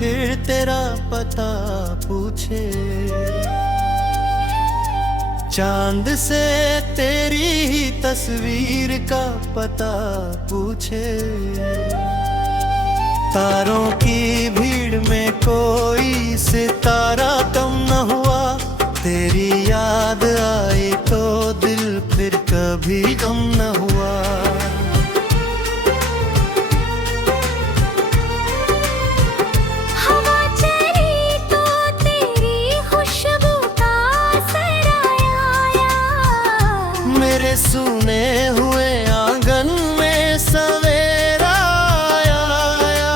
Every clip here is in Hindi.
फिर तेरा पता पूछे, चांद से तेरी ही तस्वीर का पता पूछे। तारों की भीड़ में कोई सितारा कम न हुआ, तेरी याद आई तो दिल फिर कभी गम न हुआ। मेरे सूने हुए आंगन में सवेरा आया,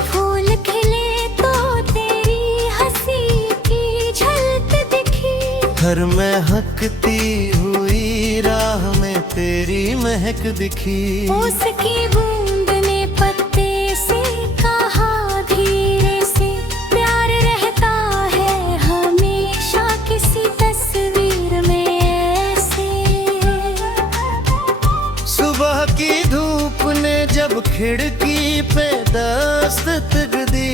फूल खिले तो तेरी हंसी की झलक दिखी। घर में हकती हुई राह में तेरी महक दिखी। उसकी बूंद ने पत्ते से कहा धीरे से, प्यार रहता है हमेशा किसी तस्वीर में। सुबह की धूप ने जब खिड़की पे दस्तक दी,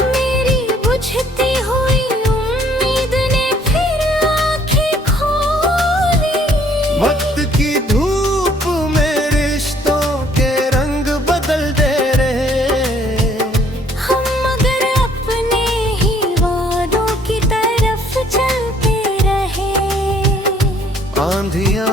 मेरी बुझती हुई उम्मीद ने फिर आंखें खोली। वक्त की धूप में रिश्तों के रंग बदल दे रहे, हम मगर अपने ही वादों की तरफ चलते रहे। आंधियां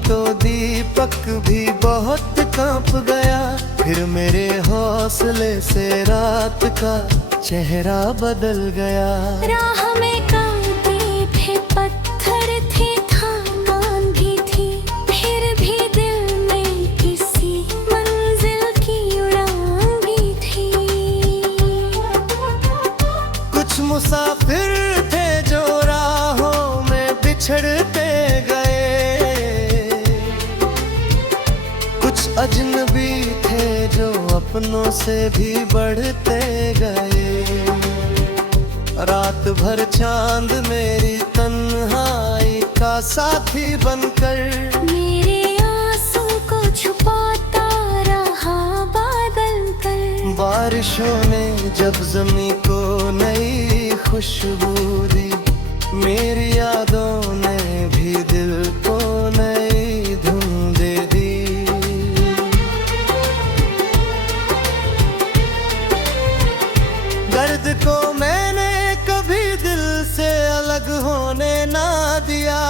तो दीपक भी बहुत कांप गया, फिर मेरे हौसले से रात का चेहरा बदल गया। राह में कांटे थे, पत्थर थे, थाम आंधी थी, फिर भी दिल में किसी मंजिल की उड़ान भी थी। कुछ मुसाफिर थे जो राहों में बिछड़ते गए, अजनबी थे जो अपनों से भी बढ़ते गए। रात भर चांद मेरी तन्हाई का साथी बनकर, मेरे आंसू को छुपाता रहा बादल कर। बारिशों ने जब ज़मीं को नई खुशबू दी, मेरी यादों ने भी दिल को नई धुन दे दी। दर्द को मैंने कभी दिल से अलग होने ना दिया,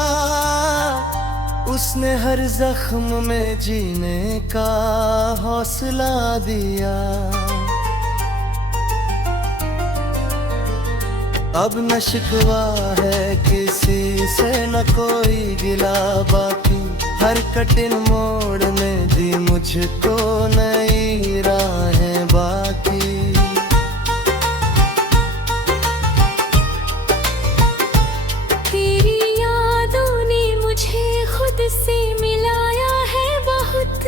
उसने हर जख्म में जीने का हौसला दिया। अब न शिकवा है किसी से, न कोई गिला बाकी, हर कठिन मोड़ ने दी मुझको नई राहें बाकी। से मिलाया है बहुत,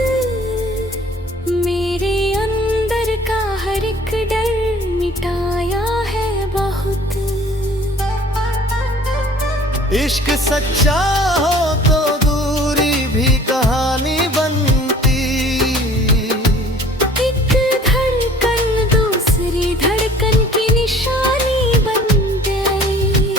मेरे अंदर का हर एक डर मिटाया है बहुत। इश्क सच्चा हो तो दूरी भी कहानी बनती, एक धड़कन दूसरी धड़कन की निशानी बन गई।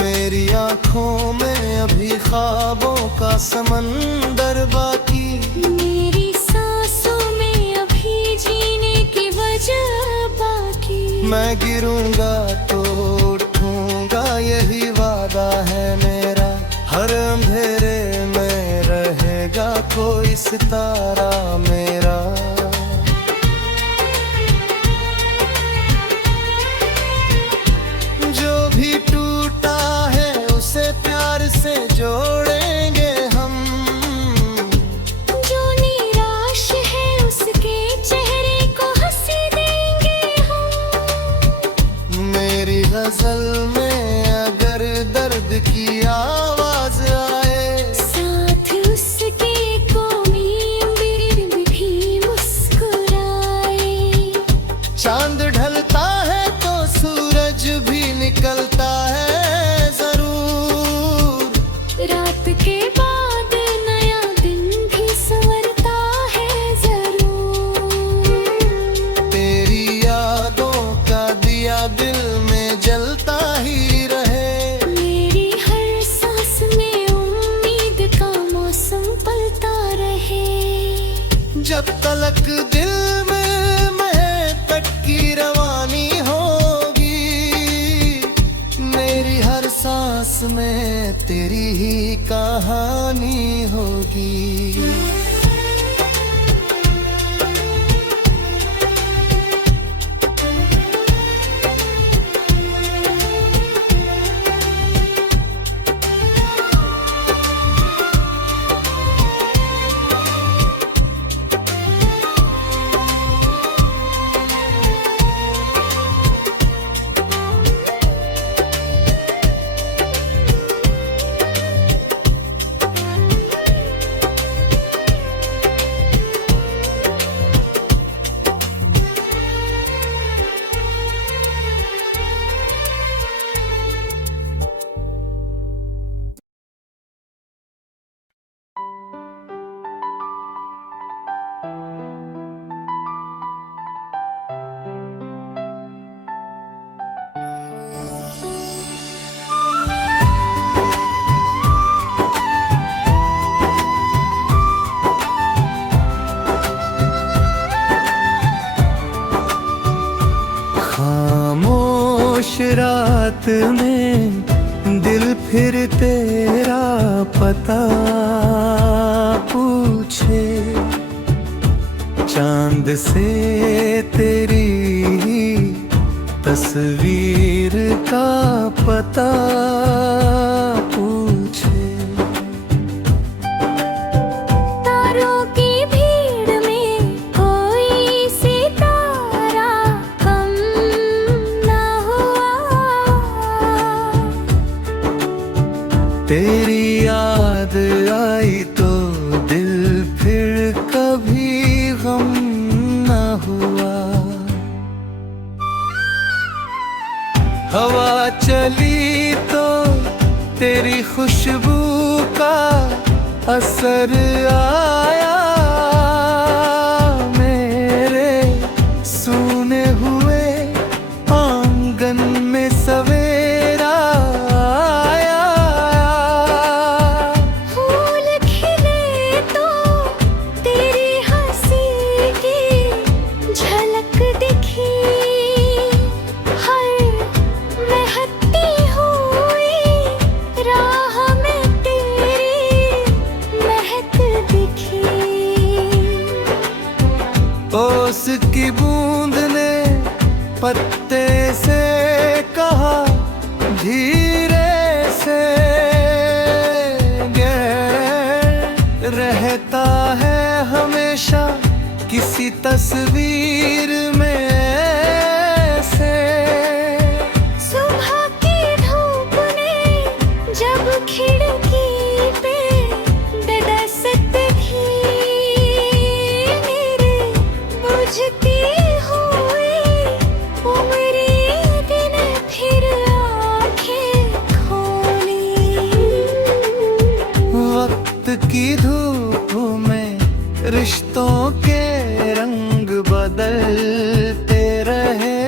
मेरी आँखों में अभी ख्वाबों का समंदर बाकी, मेरी सांसों में अभी जीने की वजह बाकी। मैं गिरूंगा तो उठूंगा यही वादा है मेरा, हर अंधेरे में रहेगा कोई सितारा मेरा। जो भी टूटा है उसे प्यार से जोड़ेंगे हम, जो निराश है उसके चेहरे को हंसी देंगे हम। मेरी गजल में अगर दर्द की आवाज आए, साथ उसके कोई भी मुस्कुराए। चांद ढलता है तो सूरज भी निकलता है जरूर, रात के बाद नया दिन भी संवरता है जरूर। तब तलक दिल में महक की रवानी होगी। मेरी हर सांस में तेरी ही कहानी होगी। खामोश रात में दिल फिर तेरा पता पूछे। चांद से तेरी तस्वीर का पता पूछे। तारों की भीड़ में कोई सितारा कम ना हुआ। तेरी याद आई तो दिल फिर कभी गम न हुआ। हवा चली तो तेरी खुशबू का असर आया। मेरे सूने हुए आंगन में सवेरा आया। फूल खिले तो तेरी हंसी की झलक दिखी। हर महकती हुई राह में तेरी महक दिखी। ओस की बूंद ने पत्ते से कहा धीरे से। गैर रहता है हमेशा किसी तस्वीर में से। सुबह की धूप ने जब खिड़की पे दस्तक दी। मेरे बुझती हुई उम्री दिन फिर आंखें खोली। वक्त की धूप में रिश्तों के रंग बदलते रहे।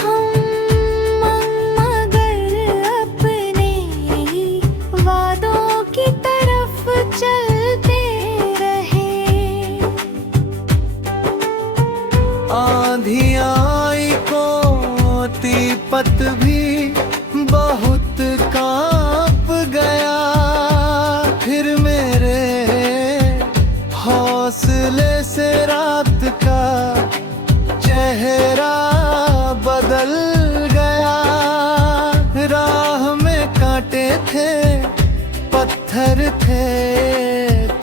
हम मगर अपने ही वादों की तरफ चलते रहे। आंधियां आई कोती पत भी बहुत कांप गया। फिर मेरे हौसले से रात का चेहरा बदल गया। राह में कांटे थे, पत्थर थे,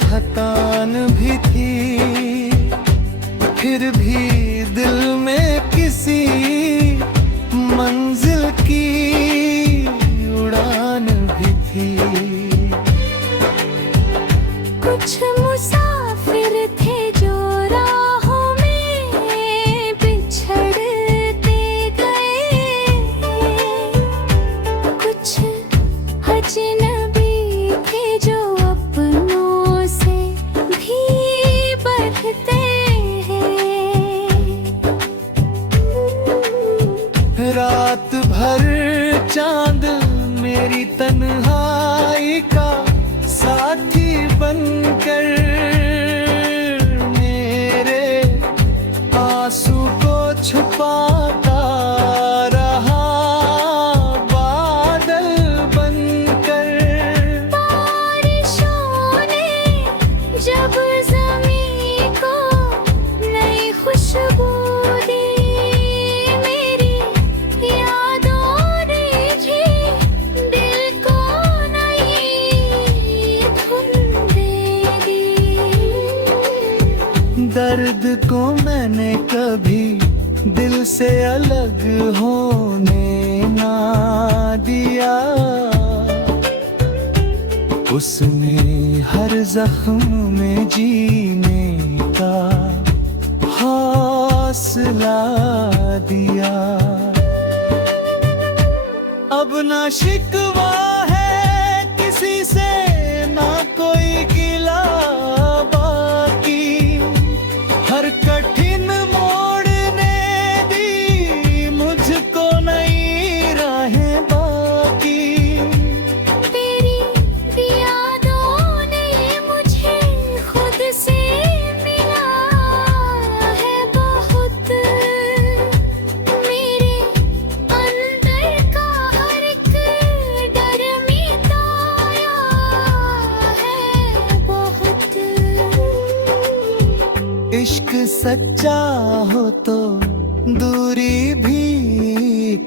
थकान भी थी। फिर भी दिल में किसी मंजिल की उड़ान भी थी। कुछ मुसाफिर थे जो राहों में बिछड़ते गए। कुछ अजनबी थे जो अपनों से भी बढ़ते हैं। रात भर चांद मेरी तन्हाई का साथी बनकर अलग होने ना दिया। उसने हर जख्म में जीने का हौसला दिया। अब ना शिकवा है किसी से, ना कोई गिला बाकी। हर कठिन मोड़ ने दी मुझको नई राहें बाकी। तेरी यादों ने मुझे खुद से मिला है बहुत। मेरे अंदर का हर एक डर मिटाया है बहुत। इश्क सच्चा हो तो दूरी भी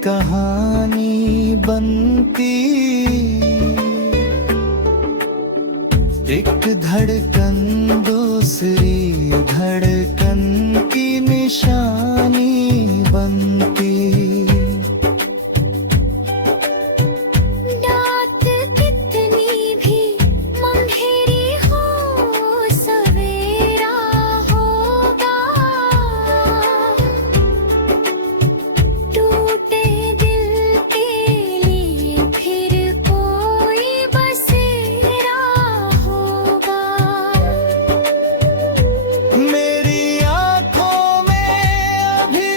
कहानी बनती। एक धड़कन दूसरी धड़कन की निशानी बनती। रात कितनी भी अंधेरी हो, सवेरा होगा। टूटे दिल के लिए फिर कोई बसेरा होगा। मेरी आँखों में अभी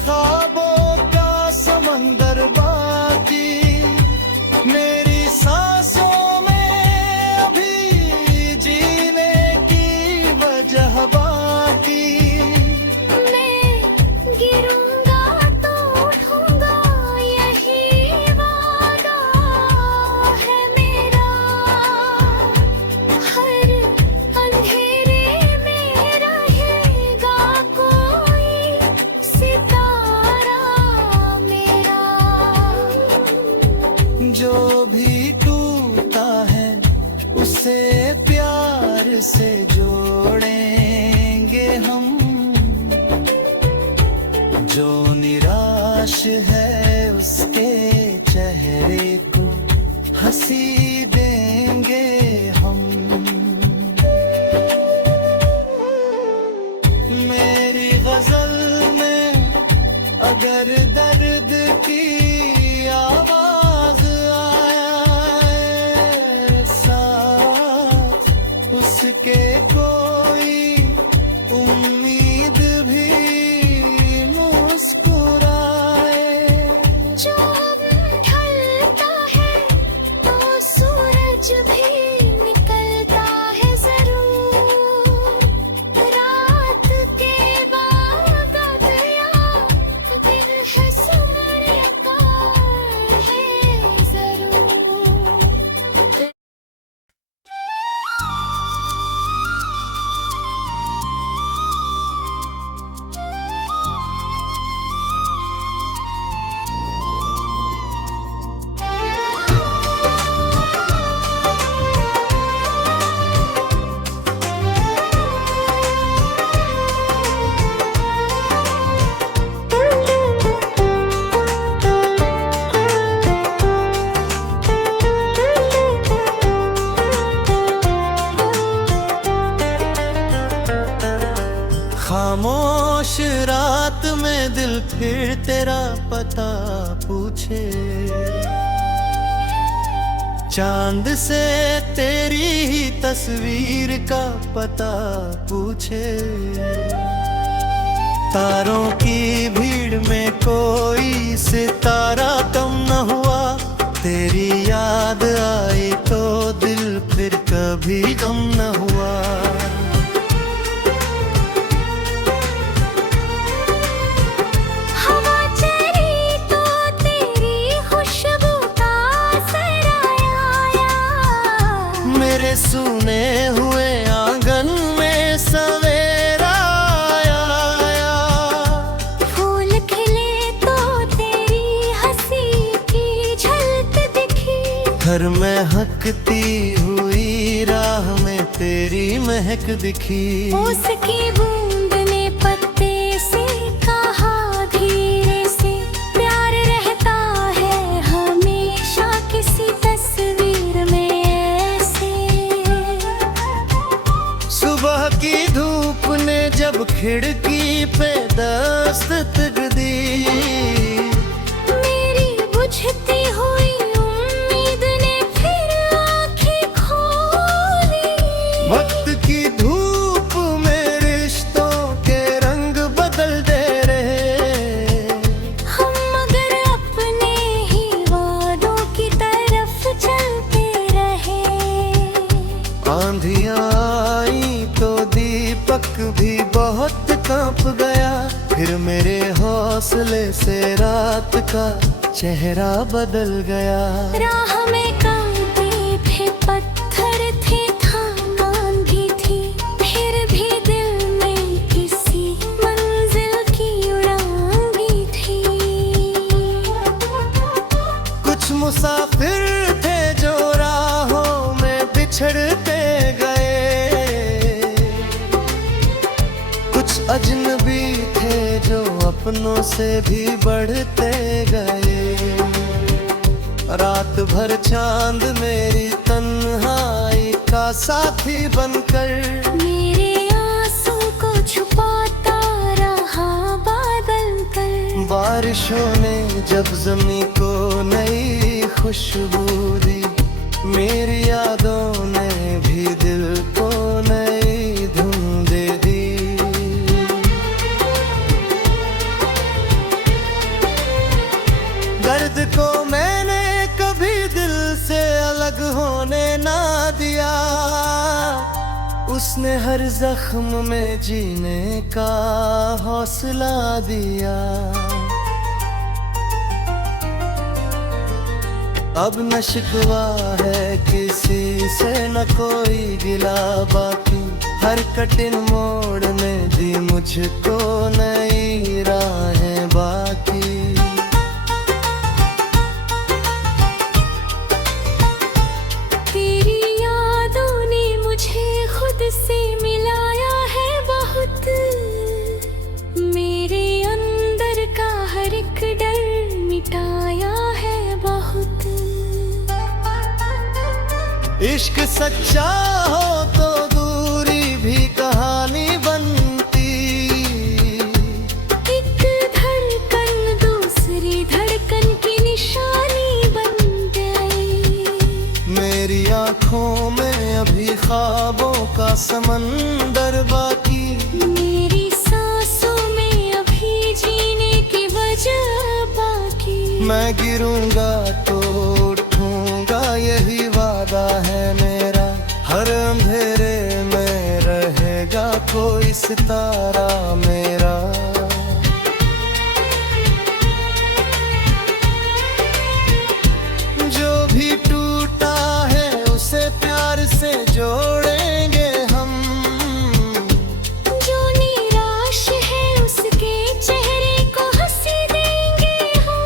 ख्वाबों का समंदर बाकी। मेरी सांसों में अभी जीने की वजह बाकी। मैं गिरूंगा तो उठूंगा, यही वादा है मेरा। हर अंधेरे में रहेगा कोई सितारा मेरा। जो भी टूटा है उसे प्यार से जोड़ेंगे हम। जो निराश है उसके चेहरे को हंसी देंगे हम। मेरी गजल में अगर दर्द की आवाज आए साथ, उसके कोई उम्मीद भी मुस्कुराए। जो ढलता है तो सूरज भी निकलता है जरूर। रात के बाद गया दिन है सूर्य का है जरूर। खामोश रात में दिल फिर तेरा पता पूछे। चांद से तेरी ही तस्वीर का पता पूछे। तारों की भीड़ में कोई सितारा कम न हुआ। तेरी याद आई तो दिल फिर कभी गम न हुआ। हवा चली तो तेरी खुशबू का असर आया। मेरे सुने हुए आंगन में सवेरा आया। फूल खिले तो तेरी हंसी की झलक दिखी। घर में हकती हुई राह में तेरी महक दिखी। उसकी बूंद ने पत्ते से कहा धीरे फिर मेरे हौसले से रात का चेहरा बदल गया। राह में कांटे थे, पत्थर थे, थामान भी थी, फिर भी दिल में किसी मंजिल की उड़ान भी थी। कुछ मुसाफिर थे जो राहों में बिछड़ते गए, कुछ अजनबी थे जो अपनों से भी बढ़ते गए। रात भर चांद मेरी तन्हाई का साथी बनकर मेरे आंसू को छुपाता रहा बादल कर। बारिशों ने जब ज़मीं को नई खुशबू दी, मेरी यादों ने भी दिल को नई धुन दे दी। दर्द को मैंने कभी दिल से अलग होने ना दिया, उसने हर जख्म में जीने का हौसला दिया। अब न शिकवा है किसी से, न कोई गिला बाकी, हर कठिन मोड़ में दी मुझको नई राहें बाकी। तेरी यादों ने मुझे खुद से मिलाया है बहुत, मेरे अंदर का हर एक डर मिटाया है बहुत। इश्क सच्चा हो तो दूरी भी कहानी बनती, एक धड़कन दूसरी धड़कन की निशानी बन गई। मेरी आँखों में अभी ख्वाबों का समंदर बाकी, मेरी सांसों में अभी जीने की वजह बाकी। मैं गिरूंगा तो उठूंगा यही वादा है मेरा, हर अंधेरे में रहेगा कोई सितारा मेरा। जो भी टूटा है उसे प्यार से जोड़ेंगे हम, जो निराश है उसके चेहरे को हंसी देंगे हम।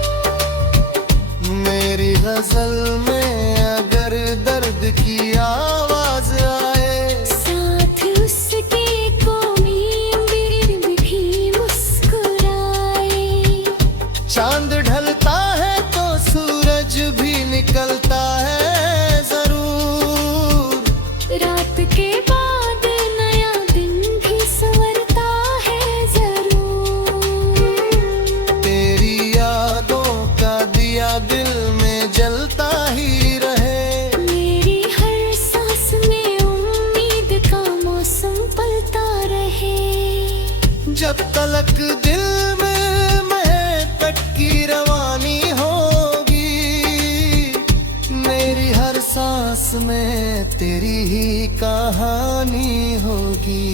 मेरी गजल में अगर दर्द की आवाज आए, साथ उसके कोई बिरद भी मुस्कुराए। चांद ढलता है तो सूरज भी निकलता है जरूर, रात के बाद नया दिन भी संवरता है जरूर। तेरी यादों का दिया दिल में जलता ही रहे, मेरी हर सांस में उम्मीद का मौसम पलता रहे। जब तलक दिल में महक की रवानी होगी, मेरी हर सांस में तेरी ही कहानी होगी।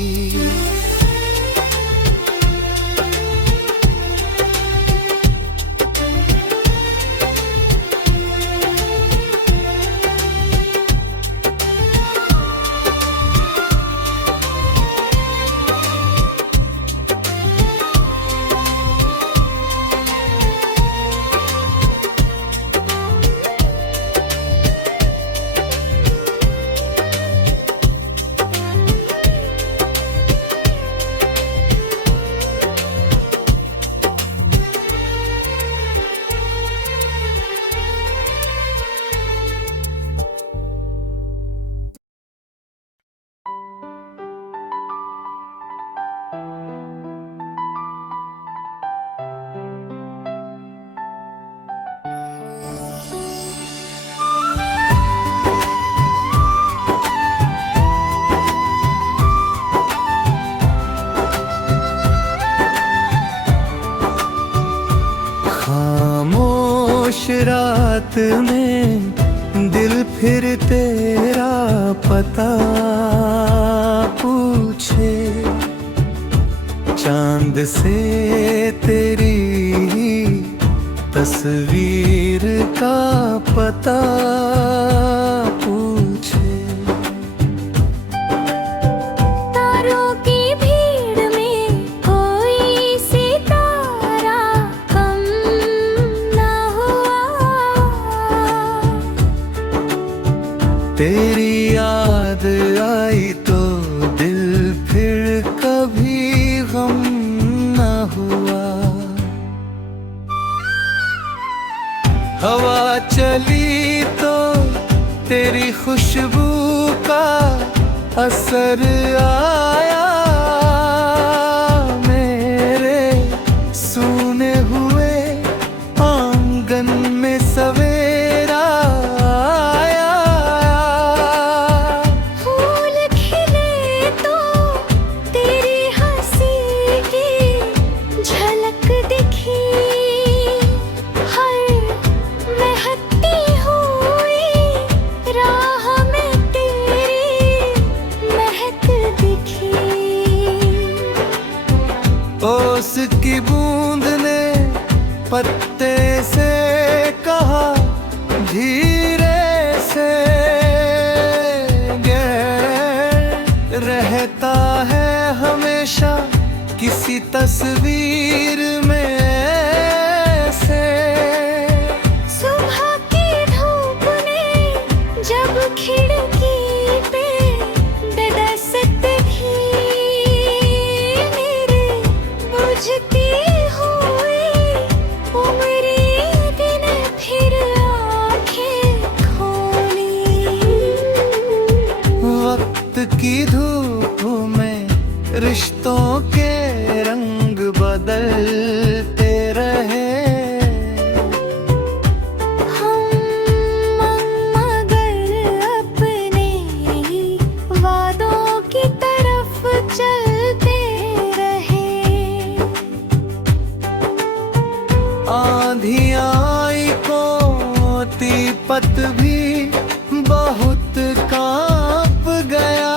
रात में दिल फिर तेरा पता पूछे, चांद से तेरी तस्वीर का पता पूछे। तारों की भीड़ में कोई सितारा कम ना हुआ। तेरी याद आई तो दिल फिर कभी गम ना हुआ। हवा चली तो तेरी खुशबू का असर आया। मेरे सूने हुए आंगन में सवेरा आया। फूल खिले तो तेरी हंसी की झलक दिखी। हर महकती हुई राह में तेरी महक दिखी। ओस की बूंद ने पत्ते से कहा धीरे से, गैर रहता है हमेशा किसी तस्वीर में से। सुबह की धूप ने जब खिड़की पे दस्तक की, मेरे बुझती हुई उम्री दिन फिर आंखें खोली। वक्त की धूप में रिश्तों के रंग बदलते रहे। हम मगर अपने ही वादों की तरफ चलते रहे। आंधियाँ आई कोती पत भी बहुत कांप गया।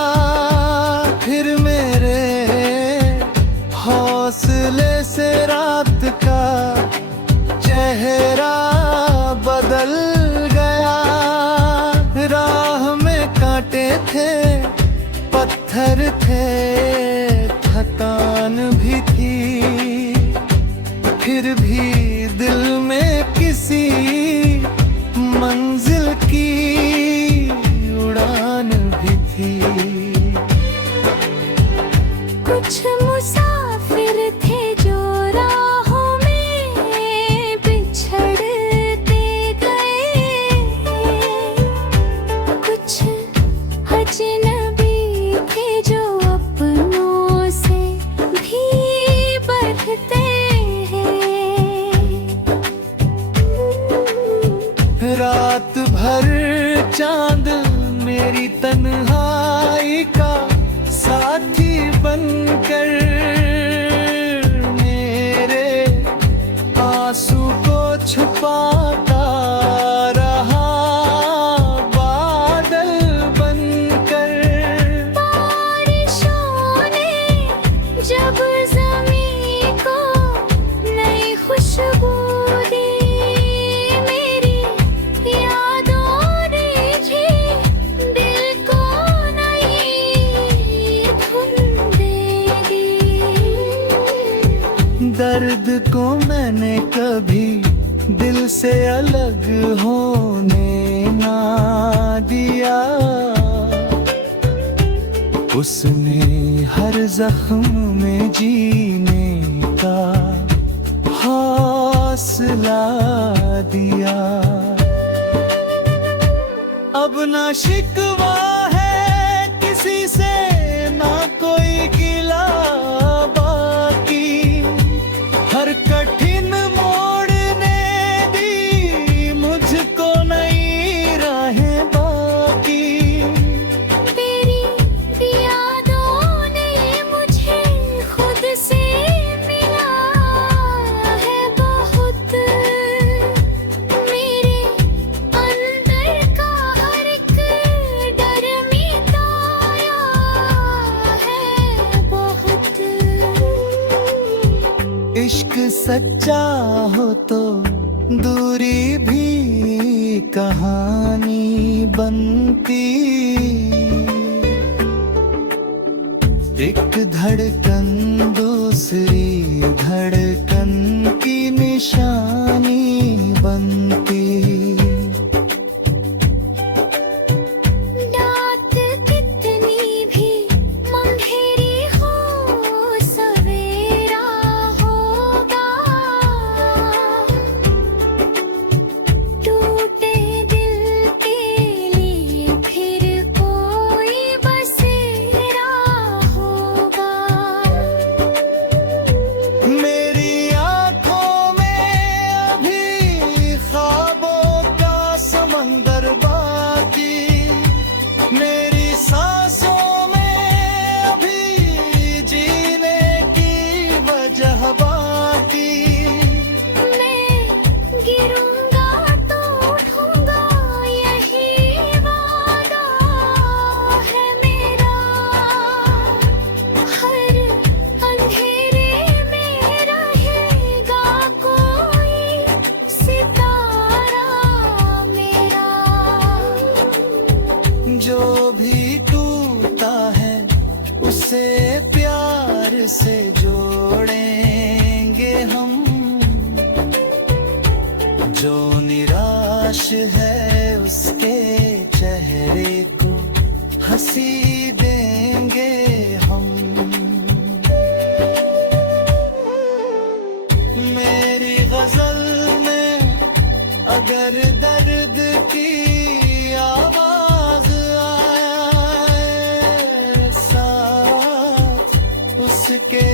फिर मेरे हौसले से रात का चेहरा बदल गया। राह में कांटे थे, पत्थर थे, थकान भी थी। फिर भी दिल में किसी मंजिल की उड़ान भी थी। कुछ मुसाफिर थे जो राहों में बिछड़ते गए। कुछ अजनबी थे जो अपनों से भी बढ़ते हैं। रात भर चांद मेरी तन्हाई का साथी बनकर मेरे आंसू को छुपाता रहा। बादल बनकर बारिशों ने जब ज़मीं को नई खुशबू दी, मेरी यादों ने भी दिल को नई धुन दे दी। दर्द को मैंने कभी दिल से अलग होने ना दिया। उसने हर जख्म में जीने का हौसला दिया। अब ना शिकवा है किसी से, ना कोई गिला बाकी। हर कठिन मोड़ ने दी मुझको नई राहें बाकी। तेरी यादों ने मुझे खुद से मिला है बहुत। मेरे अंदर का हर एक दूरी भी कहानी बनती, एक धड़कन दूसरी धड़कन की निशानी बनती। रात कितनी भी मंधेरी हो, सवेरा होगा। टूटे दिल के लिए फिर कोई बसेरा होगा। मेरी आंखों में अभी ख्वाबों का समंदर बाकी, मेरी सांसों में अभी जीने की वजह बाकी। मैं गिरूंगा तो उठूंगा, यही वादा है मेरा। हर अंधेरे में रहेगा कोई सितारा मेरा। जो भी टूटा है उसे प्यार से जोड़ेंगे हम, जो निराश है उसके चेहरे को हंसी देंगे हम। मेरी गजल में अगर दर्द की आवाज आए साथ उसके